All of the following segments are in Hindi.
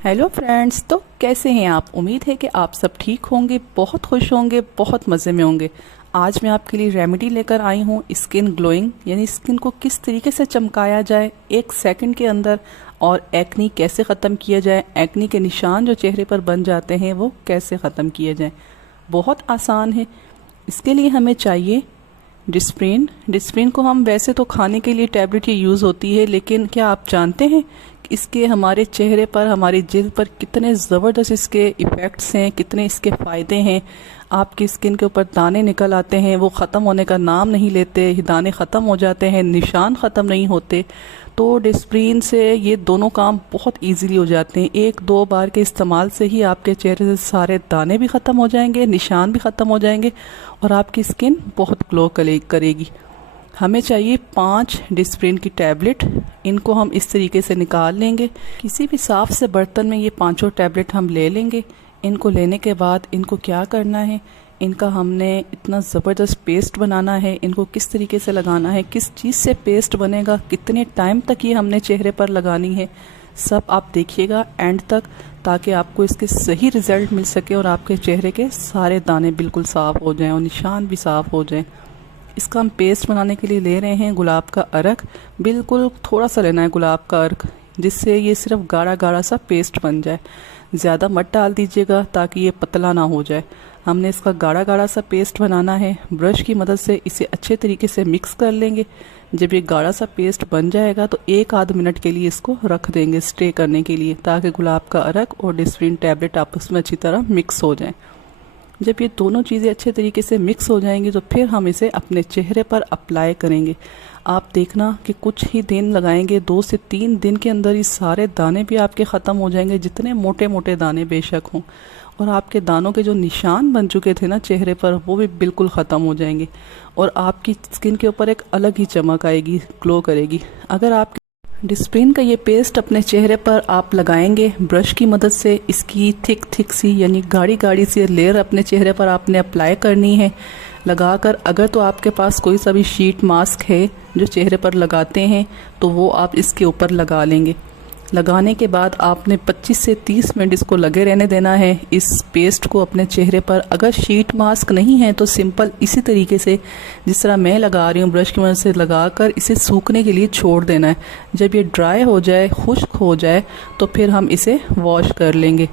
हेलो फ्रेंड्स, तो कैसे हैं आप। उम्मीद है कि आप सब ठीक होंगे, बहुत खुश होंगे, बहुत मज़े में होंगे। आज मैं आपके लिए रेमेडी लेकर आई हूँ स्किन ग्लोइंग, यानी स्किन को किस तरीके से चमकाया जाए 1 सेकंड के अंदर, और एक्नी कैसे ख़त्म किया जाए, एक्नी के निशान जो चेहरे पर बन जाते हैं वो कैसे ख़त्म किए जाएं। बहुत आसान है। इसके लिए हमें चाहिए डिस्प्रिन। डिस्प्रिन को हम वैसे तो खाने के लिए टैबलेट ही यूज़ होती है, लेकिन क्या आप जानते हैं कि इसके हमारे चेहरे पर, हमारी जिल्द पर कितने ज़बरदस्त इसके इफ़ेक्ट्स हैं, कितने इसके फ़ायदे हैं। आपकी स्किन के ऊपर दाने निकल आते हैं, वो ख़त्म होने का नाम नहीं लेते, दाने ख़त्म हो जाते हैं, निशान ख़त्म नहीं होते। तो डिस्प्रिन से ये दोनों काम बहुत इजीली हो जाते हैं। 1-2 बार के इस्तेमाल से ही आपके चेहरे से सारे दाने भी ख़त्म हो जाएंगे, निशान भी ख़त्म हो जाएंगे, और आपकी स्किन बहुत ग्लो करेगी। हमें चाहिए 5 डिस्प्रिन की टैबलेट। इनको हम इस तरीके से निकाल लेंगे। किसी भी साफ़ से बर्तन में ये 5 टैबलेट हम ले लेंगे। इनको लेने के बाद इनको क्या करना है, इनका हमने इतना ज़बरदस्त पेस्ट बनाना है। इनको किस तरीके से लगाना है, किस चीज़ से पेस्ट बनेगा, कितने टाइम तक ये हमने चेहरे पर लगानी है, सब आप देखिएगा एंड तक, ताकि आपको इसके सही रिज़ल्ट मिल सके और आपके चेहरे के सारे दाने बिल्कुल साफ़ हो जाएं और निशान भी साफ़ हो जाएं। इसका हम पेस्ट बनाने के लिए ले रहे हैं गुलाब का अर्क। बिल्कुल थोड़ा सा लेना है गुलाब का अर्क, जिससे ये सिर्फ गाढ़ा गाढ़ा सा पेस्ट बन जाए। ज़्यादा मत डाल दीजिएगा ताकि ये पतला ना हो जाए। हमने इसका गाढ़ा गाढ़ा सा पेस्ट बनाना है। ब्रश की मदद से इसे अच्छे तरीके से मिक्स कर लेंगे। जब ये गाढ़ा सा पेस्ट बन जाएगा तो 1-आध मिनट के लिए इसको रख देंगे स्टे करने के लिए, ताकि गुलाब का अर्क और डिस्प्रिन टैबलेट आपस में अच्छी तरह मिक्स हो जाएं। जब ये दोनों चीज़ें अच्छे तरीके से मिक्स हो जाएंगी तो फिर हम इसे अपने चेहरे पर अप्लाई करेंगे। आप देखना कि कुछ ही दिन लगाएंगे, 2 से 3 दिन के अंदर ये सारे दाने भी आपके ख़त्म हो जाएंगे, जितने मोटे मोटे दाने बेशक हों। और आपके दानों के जो निशान बन चुके थे ना चेहरे पर, वो भी बिल्कुल ख़त्म हो जाएंगे, और आपकी स्किन के ऊपर एक अलग ही चमक आएगी, ग्लो करेगी। अगर आप डिस्प्रिन का ये पेस्ट अपने चेहरे पर आप लगाएंगे ब्रश की मदद से, इसकी थिक सी यानी गाढ़ी गाढ़ी सी लेयर अपने चेहरे पर आपने अप्लाई करनी है। लगाकर अगर तो आपके पास कोई सा भी शीट मास्क है जो चेहरे पर लगाते हैं, तो वो आप इसके ऊपर लगा लेंगे। लगाने के बाद आपने 25 से 30 मिनट इसको लगे रहने देना है, इस पेस्ट को अपने चेहरे पर। अगर शीट मास्क नहीं है तो सिंपल इसी तरीके से जिस तरह मैं लगा रही हूँ, ब्रश की मदद से लगाकर इसे सूखने के लिए छोड़ देना है। जब ये ड्राई हो जाए, खुश्क हो जाए, तो फिर हम इसे वॉश कर लेंगे।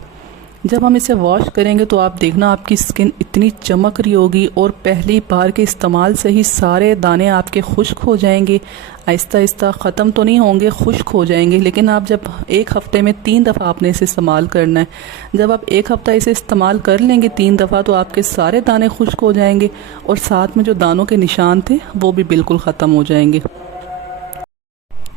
जब हम इसे वॉश करेंगे तो आप देखना आपकी स्किन इतनी चमक रही होगी, और पहली बार के इस्तेमाल से ही सारे दाने आपके खुश्क हो जाएंगे। आहिस्ता आहिस्ता ख़त्म तो नहीं होंगे, खुश्क हो जाएंगे, लेकिन आप जब 1 हफ़्ते में 3 दफ़ा आपने इसे इस्तेमाल करना है। जब आप 1 हफ़्ता इसे इस्तेमाल कर लेंगे 3 दफ़ा, तो आपके सारे दाने खुश्क हो जाएंगे, और साथ में जो दानों के निशान थे वो भी बिल्कुल ख़त्म हो जाएंगे।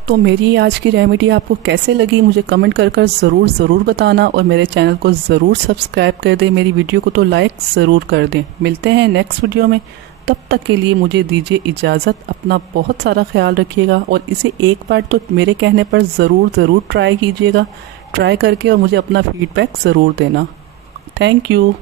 तो मेरी आज की रेमेडी आपको कैसे लगी मुझे कमेंट कर ज़रूर बताना, और मेरे चैनल को ज़रूर सब्सक्राइब कर दें, मेरी वीडियो को तो लाइक ज़रूर कर दें। मिलते हैं नेक्स्ट वीडियो में, तब तक के लिए मुझे दीजिए इजाज़त। अपना बहुत सारा ख्याल रखिएगा, और इसे एक बार तो मेरे कहने पर ज़रूर ट्राई कीजिएगा। ट्राई करके और मुझे अपना फीडबैक ज़रूर देना। Thank you.